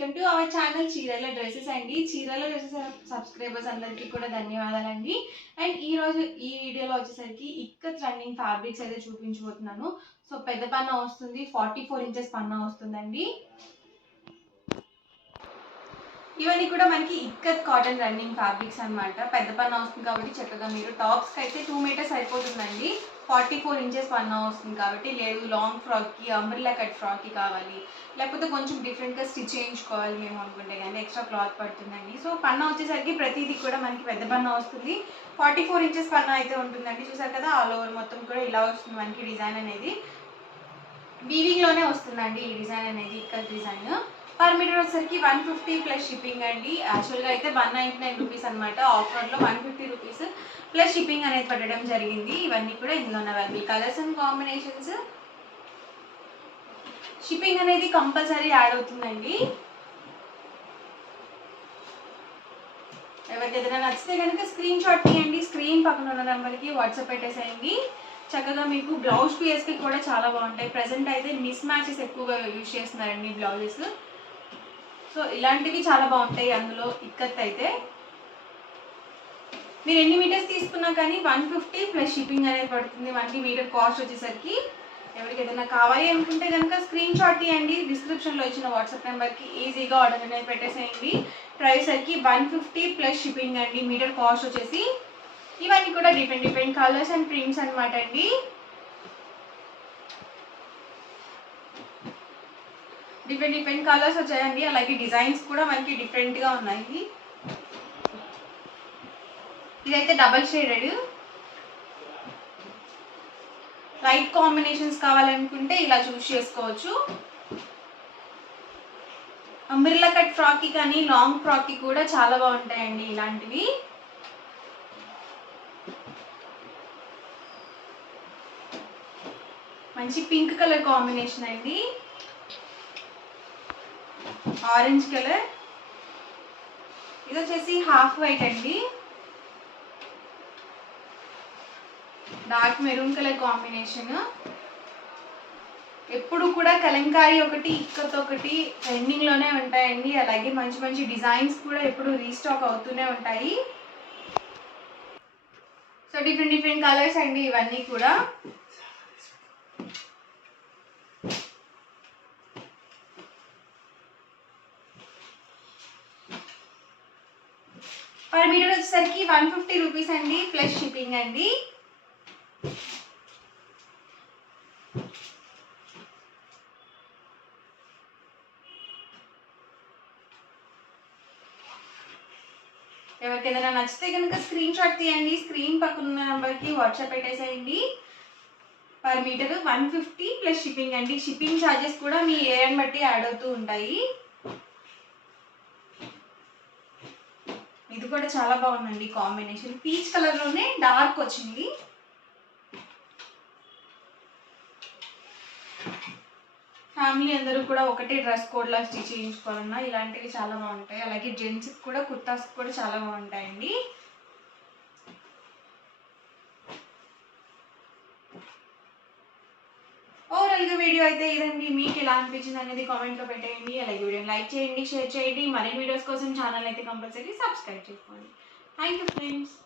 Welcome to our channel చీరల dresses అండి. చీరల డ్రెస్సెస్ సబ్స్క్రైబర్స్ అందరికీ కూడా ధన్యవాదాలండి. అండ్ ఈరోజు ఈ వీడియోలో వచ్చేసరికి ఇక్కత్ రన్నింగ్ ఫ్యాబ్రిక్స్ అయితే చూపించబోతున్నాను. సో పెద్ద పన్నా వస్తుంది, 44 ఇంచెస్ పన్నా వస్తుందండి. ఇవన్నీ కూడా మనకి ఇక్కత్ కాటన్ రన్నింగ్ ఫ్యాబ్రిక్స్ అనమాట. పెద్ద పన్నా వస్తుంది కాబట్టి చక్కగా మీరు టాప్స్కి అయితే 2 మీటర్స్ అయిపోతుందండి. 44 ఇంచెస్ పన్నా వస్తుంది కాబట్టి, లేదు లాంగ్ ఫ్రాక్కి అంబ్రెల్లా కట్ ఫ్రాక్కి కావాలి, లేకపోతే కొంచెం డిఫరెంట్గా స్టిచ్ చేయించుకోవాలి మేము అనుకుంటే కానీ ఎక్స్ట్రా క్లాత్ పడుతుందండి. సో పన్నా వచ్చేసరికి ప్రతిదీ కూడా మనకి పెద్ద పన్నా వస్తుంది. 44 ఇంచెస్ పన్నా అయితే ఉంటుందండి. చూసారు కదా, ఆల్ ఓవర్ మొత్తం కూడా ఇలా వస్తుంది మనకి డిజైన్ అనేది. వీవింగ్లోనే వస్తుందండి ఈ డిజైన్ అనేది, ఇక్కత్ డిజైన్. పర్ మీటర్ వచ్చేసరికి 150 ప్లస్ షిప్పింగ్ అండి. యాక్చువల్గా అయితే 199 రూపీస్ అనమాట. ఆఫర్లో 150 రూపీస్ ప్లస్ షిప్పింగ్ అనేది పడడం జరిగింది. ఇవన్నీ కూడా ఇందులో available colours and combinations. Shipping అనేది కంపల్సరీ యాడ్ అవుతుందండి. ఎవరికి ఏదైనా నచ్చితే కనుక స్క్రీన్ షాట్ తీయండి, స్క్రీన్ పక్కన ఉన్న నెంబర్కి వాట్సాప్ పెట్టేసేయండి. చక్కగా మీకు బ్లౌజ్ పీసెస్కి కూడా చాలా బాగుంటాయి. ప్రజెంట్ అయితే మిస్ మ్యాచెస్ ఎక్కువగా యూజ్ చేస్తున్నారండి బ్లౌజెస్. సో ఇలాంటివి చాలా బాగుంటాయి అందులో ఇక్కత్ అయితే. మీరు ఎన్ని మీటర్స్ తీసుకున్నా కానీ 150 ప్లస్ షిప్పింగ్ అనేది పడుతుంది మనకి. మీటర్ కాస్ట్ వచ్చేసరికి ఎవరికి ఏదైనా కావాలి అనుకుంటే కనుక స్క్రీన్ షాట్ తీయండి, డిస్క్రిప్షన్లో ఇచ్చిన వాట్సాప్ నెంబర్కి ఈజీగా ఆర్డర్ అనేది పెట్టేసేయండి. ప్రైస్ సరికి 150 ప్లస్ షిప్పింగ్ అండి. మీటర్ కాస్ట్ వచ్చేసి. ఇవన్నీ కూడా డిఫరెంట్ కలర్స్ అండ్ ప్రింట్స్ అనమాట అండి. డిఫరెంట్ కలర్స్ వచ్చాయండి. అలాగే డిజైన్స్ కూడా మనకి డిఫరెంట్గా ఉన్నాయి. ఇదైతే డబల్ షేడెడ్. లైట్ కాంబినేషన్స్ కావాలనుకుంటే ఇలా చూస్ చేసుకోవచ్చు. అంబ్రెల్లా కట్ ఫ్రాక్కి కానీ లాంగ్ ఫ్రాక్కి కూడా చాలా బాగుంటాయండి ఇలాంటివి. మంచి పింక్ కలర్ కాంబినేషన్ అండి, ఆరెంజ్ కలర్. ఇది వచ్చేసి హాఫ్ వైట్ అండి, డార్క్ మెరూన్ కలర్ కాంబినేషన్. ఎప్పుడు కూడా కలంకారీ ఒకటి, ఇక్కత్ ఒకటి ట్రెండింగ్లోనే ఉంటాయండి. అలాగే మంచి మంచి డిజైన్స్ కూడా ఎప్పుడు రీస్టాక్ అవుతూనే ఉంటాయి. సో డిఫరెంట్ కలర్స్ అండి ఇవన్నీ కూడా. పర్ మీటర్ వచ్చేసరికి 150 రూపీస్ అండి ప్లస్ షిప్పింగ్ అండి. ఎవరికి ఏదైనా నచ్చితే కనుక స్క్రీన్ షాట్ తీయండి, స్క్రీన్ పక్కన ఉన్న నెంబర్కి వాట్సాప్ పెట్టేసేయండి. పర్ మీటర్ 150 ప్లస్ షిప్పింగ్ అండి. షిప్పింగ్ ఛార్జెస్ కూడా మీ ఏరియాని బట్టి యాడ్ అవుతూ ఉంటాయి. ఇది కూడా చాలా బాగుందండి కాంబినేషన్, పీచ్ కలర్లోనే డార్క్ వచ్చింది. ఫ్యామిలీ అందరూ కూడా ఒకటే డ్రెస్ కోడ్లా స్టిచ్ చేయించుకోవాలన్నా ఇలాంటివి చాలా బాగుంటాయి. అలాగే జెంట్స్కి కూడా కుర్తాస్కి కూడా చాలా బాగుంటాయండి. ఓవరాల్గా వీడియో అయితే ఇదండి. మీకు ఎలా అనిపించింది అనేది కామెంట్లో పెట్టేయండి. అలాగే వీడియోని లైక్ చేయండి, షేర్ చేయండి. మరిన్ని వీడియోస్ కోసం ఛానల్ అయితే కంపల్సరీ సబ్స్క్రైబ్ చేసుకోండి. Thank you friends.